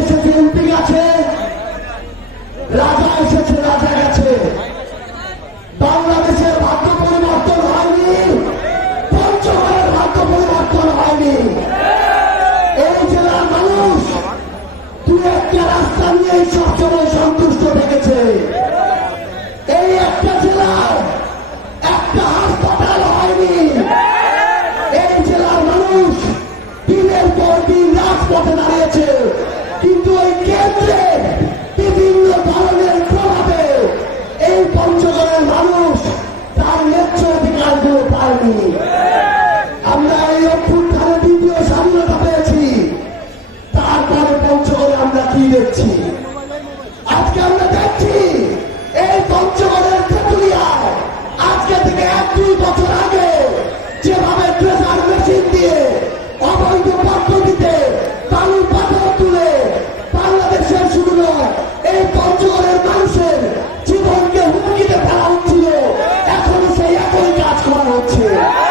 এসেছে, এমপি গেছে, রাজা এসেছে, রাজা গেছে। বাংলাদেশের ভাগ্য পরিবর্তন হয়নি, পঞ্চগড়ের ভাগ্য পরিবর্তন হয়নি। এই জেলার মানুষ দু একটা রাস্তা নিয়েই সবসময় সন্তুষ্ট থেকেছে। এই একটা জেলার একটা হাসপাতাল হয়নি। এই জেলার মানুষ দিনের পর দিন রাজপথে দাঁড়িয়েছে, কিন্তু ওই কেন্দ্রের বিভিন্ন ধরনের প্রভাবে এই পঞ্চগড়ের মানুষ তার ন্যায্য অধিকারগুলো পায়নি। আমরা এই অভ্যুত্থানে দ্বিতীয় স্বাধীনতা পেয়েছি, তারপরে পঞ্চগড়ে আমরা কি দেখছি?